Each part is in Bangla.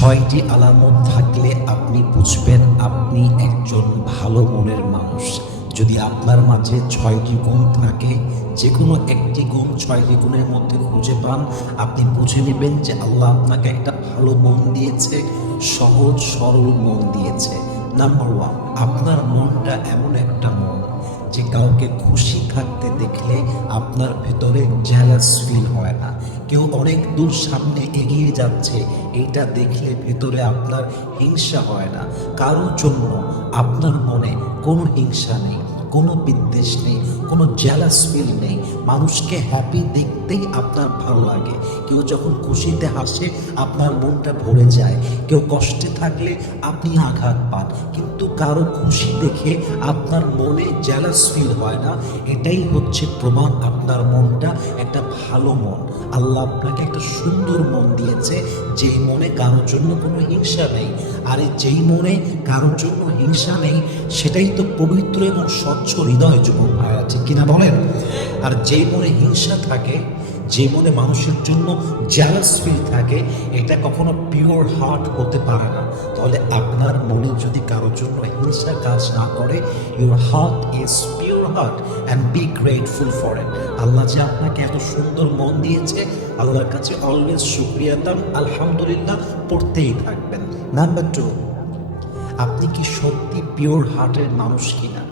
ছয়টি আলামত থাকলে আপনি বুঝবেন আপনি একজন ভালো মনের মানুষ। যদি আপনার মাঝে ছয়টি গুণ থাকে, যে কোনো একটি গুণ ছয়টি গুণের মধ্যে খুঁজে পান, আপনি বুঝে নেবেন যে আল্লাহ আপনাকে একটা ভালো মন দিয়েছে, সহজ সরল মন দিয়েছে। নাম্বার ওয়ান, আপনার মনটা এমন একটা মন যে কাউকে খুশি থাকতে দেখলে আপনার ভেতরে জেলাস ফিল হয় না। কেউ অনেক দূর সামনে এগিয়ে যাচ্ছে, এইটা দেখলে ভেতরে আপনার হিংসা হয় না। কারোর জন্য আপনার মনে কোনো হিংসা নেই, কোনো বিদ্বেষ নেই, কোনো জেলাস ফিল নেই। মানুষকে হ্যাপি দেখতেই আপনার ভালো লাগে। কেউ যখন খুশিতে হাসে আপনার মনটা ভরে যায়, কেউ কষ্টে থাকলে আপনি আঘাত পান, কিন্তু কারো খুশি দেখে আপনার মনে জেলাস ফিল হয় না। এটাই হচ্ছে প্রমাণ আপনার মনটা একটা ভালো মন। আল্লাহ আপনাকে একটা সুন্দর মন দিয়েছে, যেই মনে কারোর জন্য কোনো হিংসা নেই। আর যেই মনে কারোর জন্য হিংসা নেই, সেটাই তো পবিত্র এবং স্বচ্ছ হৃদয়, যুবক ভাই, আছে কিনা বলেন? আর যেই মনে হিংসা থাকে, যে মনে মানুষের জন্য জেলাস ফিল থাকে, এটা কখনো পিওর হার্ট হতে পারে না। তাহলে আপনার মনে যদি কারোর জন্য হিংসা কাজ না করে, your heart is pure heart and be grateful for it. আল্লাহ যে আপনাকে এত সুন্দর মন দিয়েছে, আল্লাহর কাছে অলওয়েজ শুকরিয়া দান, আলহামদুলিল্লাহ পড়তেই থাকবেন। নাম্বার টু, আপনি কি সত্যি পিওর হার্টের মানুষ কিনা?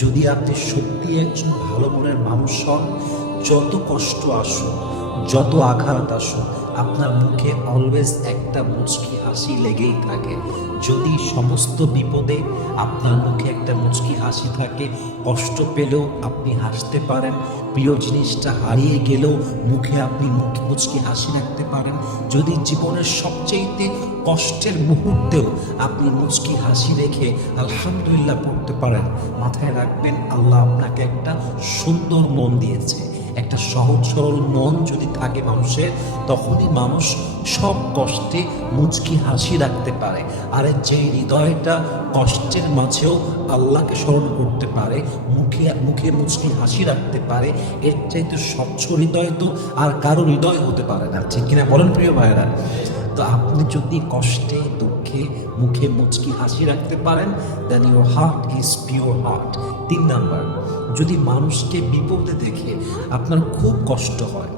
যদি আপনি সত্যি একজন ভালো মনের মানুষ হন, যত কষ্ট আসুক, যত আঘাত আসুক, আপনার মুখে অলওয়েজ একটা মুচকি হাসি লেগেই থাকে। যদি সমস্ত বিপদে আপনার মুখে একটা মুচকি হাসি থাকে, কষ্ট পেলেও আপনি হাসতে পারেন, প্রিয় জিনিসটা হারিয়ে গেলেও মুখে আপনি মুচকি হাসি রাখতে পারেন, যদি জীবনের সবচেয়ে কষ্টের মুহূর্তেও আপনি মুচকি হাসি রেখে আলহামদুলিল্লাহ পড়তে পারেন, মাথায় রাখবেন আল্লাহ আপনাকে একটা সুন্দর মন দিয়েছে। একটা সহজ সরল মন যদি থাকে মানুষের, তখনই মানুষ সব কষ্টে মুচকি হাসি রাখতে পারে। আর যে হৃদয়টা কষ্টের মাঝেও আল্লাহকে স্মরণ করতে পারে, মুখে মুখে মুচকি হাসি রাখতে পারে, এর চাইতে স্বচ্ছ হৃদয় তো আর কারো হৃদয় হতে পারে না, ঠিক কিনা বলেন প্রিয় ভাইরা? তো আপনি যদি কষ্টে দুঃখে মুখে মুচকি হাসি রাখতে পারেন, then your heart is pure heart. 3 number, যদি মানুষকে বিপদে দেখে আপনার খুব কষ্ট হয়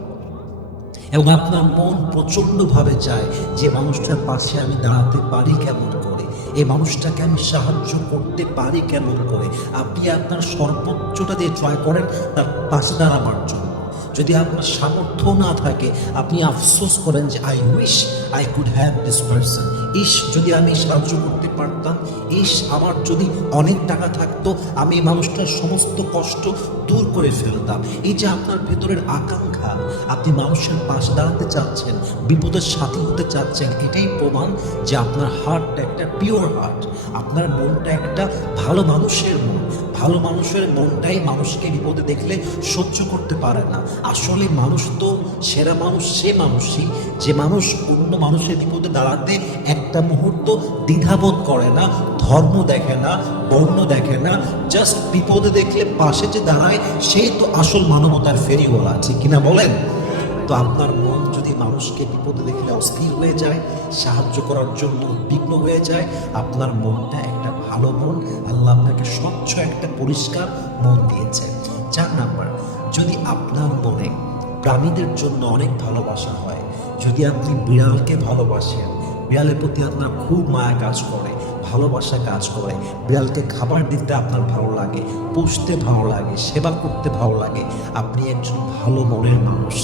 এবং আপনার মন প্রচণ্ডভাবে চায় যে মানুষটার পাশে আমি দাঁড়াতে পারি কেমন করে, এই মানুষটাকে আমি সাহায্য করতে পারি কেমন করে, আপনি আপনার সর্বোচ্চটা দিয়ে ট্রাই করেন তার পাশে দাঁড়াবার জন্য। যদি আপনার সামর্থ্য না থাকে, আপনি আফসোস করেন যে I wish I could have this person, ইস যদি আমি সাহায্য করতে পারতাম, ইস আমার যদি অনেক টাকা থাকতো, আমি মানুষটার সমস্ত কষ্ট দূর করে ফেলতাম। এই যে আপনার ভেতরের আকাঙ্ক্ষা, আপনি মানুষের পাশে দাঁড়াতে চাচ্ছেন, বিপদের সাথী হতে চাচ্ছেন, এটাই প্রমাণ যে আপনার হার্টটা একটা পিওর হার্ট, আপনার মনটা একটা ভালো মানুষের মন। ভালো মানুষের মনটাই মানুষকে বিপদে দেখলে সহ্য করতে পারে না। আসলে মানুষ তো সেরা মানুষ সে মানুষই যে মানুষ অন্য মানুষের বিপদে দাঁড়াতে একটা মুহূর্ত দ্বিধাবোধ করে না, ধর্ম দেখে না, বর্ণ দেখে না, জাস্ট বিপদে দেখলে পাশে যে দাঁড়ায় সেই তো আসল মানবতার ফেরিওয়ালা, ঠিক কিনা বলেন? তো আপনার মন যদি মানুষকে বিপদে দেখলে অস্থির হয়ে যায়, সাহায্য করার জন্য উদ্বিগ্ন হয়ে যায়, আপনার মনটা একটা ভালো মন, আল্লাহ আপনাকে স্বচ্ছ একটা পরিষ্কার মন দিয়েছে। 4 নাম্বার, যদি আপনার মনে প্রাণীদের জন্য অনেক ভালোবাসা হয়, যদি আপনি বিড়ালকে ভালোবাসেন, বিড়ালের প্রতি আপনার খুব মায়া কাজ করে, ভালোবাসা কাজ করে, বিড়ালকে খাবার দিতে আপনার ভালো লাগে, পুষতে ভালো লাগে, সেবা করতে ভালো লাগে, আপনি একজন ভালো মনের মানুষ।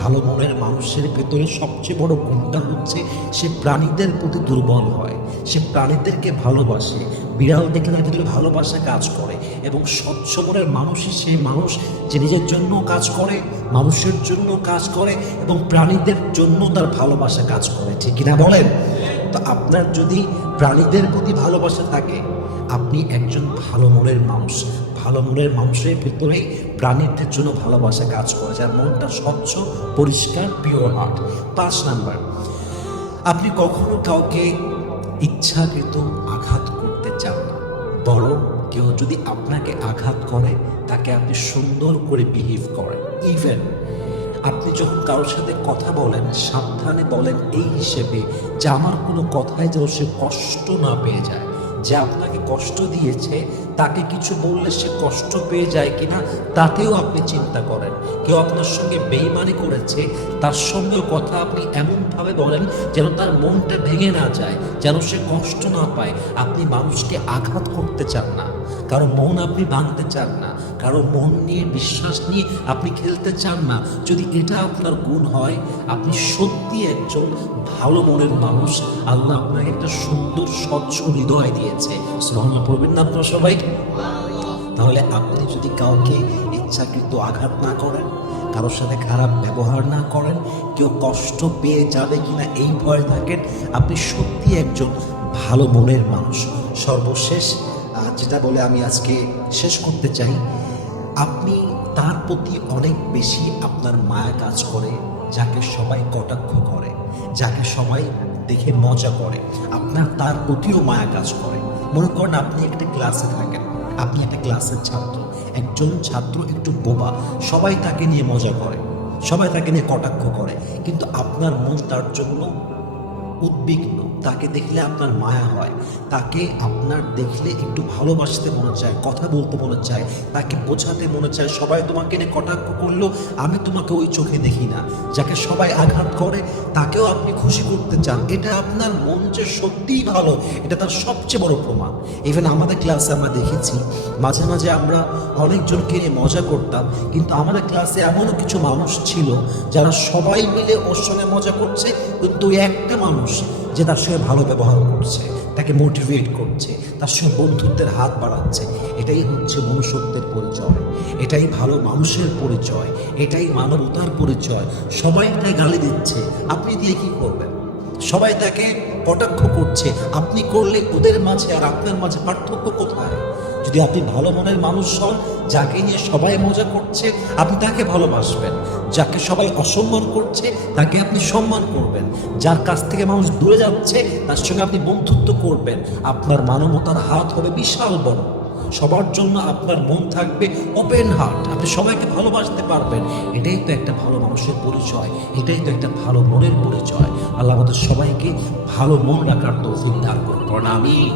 ভালো মনের মানুষের ভেতরে সবচেয়ে বড় গুণটা হচ্ছে সে প্রাণীদের প্রতি দুর্বল হয়, সে প্রাণীদেরকে ভালোবাসে, বিড়াল দেখে তার ভিতরে ভালোবাসা কাজ করে। এবং স্বচ্ছ মনের মানুষই সেই মানুষ যে নিজের জন্য কাজ করে, মানুষের জন্য কাজ করে এবং প্রাণীদের জন্য তার ভালোবাসা কাজ করে, ঠিক কিনা বলেন? তো আপনার যদি প্রাণীদের প্রতি ভালোবাসা থাকে, আপনি একজন ভালো মনের মানুষ। ভালো মনের মানুষের ভেতরেই প্রাণীদের জন্য ভালোবাসা কাজ করে, যার মনটা স্বচ্ছ, পরিষ্কার, পিওর হার্ট। 5 নাম্বার, আপনি কখনো কাউকে ইচ্ছাকৃত আঘাত করতে চান না, বরং কেউ যদি আপনাকে আঘাত করে তাকে আপনি সুন্দর করে বিহেভ করেন। ইভেন আপনি যখন কারোর সাথে কথা বলেন সাবধানে বলেন এই হিসেবে যে আমার কোনো কথায় যেন সে কষ্ট না পেয়ে যায়। যে আপনাকে কষ্ট দিয়েছে তাকে কিছু বললে সে কষ্ট পেয়ে যায় কিনা তাতেও আপনি চিন্তা করেন। কেউ আপনার সঙ্গে বেইমানি করেছে, তার সঙ্গে কথা আপনি এমনভাবে বলেন যেন তার মনটা ভেঙে না যায়, যেন সে কষ্ট না পায়। আপনি মানুষকে আঘাত করতে চান না, কারো মন আপনি ভাঙতে চান না, কারো মন নিয়ে বিশ্বাস নিয়ে আপনি খেলতে চান না। যদি এটা আপনার গুণ হয়, আপনি সত্যি একজন ভালো মনের মানুষ। আল্লাহ আপনাকে একটা সুন্দর স্বচ্ছ হৃদয় দিয়েছে। সুবহানাল্লাহ পড়বেন না আপনারা সবাই? তাহলে আপনি যদি কাউকে ইচ্ছাকৃত আঘাত না করেন, কারোর সাথে খারাপ ব্যবহার না করেন, কেউ কষ্ট পেয়ে যাবে কিনা এই ভয় থাকেন, আপনি সত্যি একজন ভালো মনের মানুষ। সর্বশেষ যেটা বলে আমি আজকে শেষ করতে চাই, আপনি তার প্রতি অনেক বেশি আপনার মায়া কাজ করে যাকে সবাই কটাক্ষ করে, যাকে সবাই দেখে মজা করে, আপনার তার প্রতিও মায়া কাজ করে। মনে করেন আপনি একটা ক্লাসে থাকেন, আপনি একটা ক্লাসের ছাত্র, একজন ছাত্র একটু বোবা, সবাই তাকে নিয়ে মজা করে, সবাই তাকে নিয়ে কটাক্ষ করে, কিন্তু আপনার মন তার জন্য উদ্বিগ্ন। তাকে দেখলে আপনার মায়া হয়, তাকে আপনার দেখলে একটু ভালোবাসতে মনে চায়, কথা বলতে মনে চায়, তাকে বোঝাতে মনে চায়। সবাই তোমাকে নিয়ে কটাক্ষ করলো, আমি তোমাকে ওই চোখে দেখি না। যাকে সবাই আঘাত করে তাকেও আপনি খুশি করতে চান। এটা আপনার মন যে সত্যিই ভালো, এটা তার সবচেয়ে বড় প্রমাণ। ইভেন আমাদের ক্লাসে আমরা দেখেছি মাঝে মাঝে আমরা অনেকজনকে নিয়ে মজা করতাম, কিন্তু আমাদের ক্লাসে এমনও কিছু মানুষ ছিল যারা সবাই মিলে ওর সঙ্গে মজা করছে, কিন্তু একটা মানুষ যে তার সঙ্গে ভালো ব্যবহার করছে, তাকে মোটিভেট করছে, তার সঙ্গে বন্ধুত্বের হাত বাড়াচ্ছে। এটাই হচ্ছে মনুষ্যত্বের পরিচয়, এটাই ভালো মানুষের পরিচয়, এটাই মানবতার পরিচয়। সবাই তাকে গালি দিচ্ছে, আপনি দিয়ে কি করবেন? সবাই তাকে কটাক্ষ করছে, আপনি করলে ওদের মাঝে আর আপনার মাঝে পার্থক্য কোথায়? যদি আপনি ভালো মনের মানুষ হন, যাকে নিয়ে সবাই মজা করছে আপনি তাকে ভালোবাসবেন, যাকে সবাই অসম্মান করছে তাকে আপনি সম্মান করবেন, যার কাছ থেকে মানুষ দূরে যাচ্ছে তার সঙ্গে আপনি বন্ধুত্ব করবেন। আপনার মানবতার হাত হবে বিশাল বড়, সবার জন্য আপনার মন থাকবে ওপেন হার্ট, আপনি সবাইকে ভালোবাসতে পারবেন। এটাই তো একটা ভালো মানুষের পরিচয়, এটাই তো একটা ভালো মনের পরিচয়। আল্লাহ আমাদের সবাইকে ভালো মন রাখার তৌফিক দান করুন। আমিন।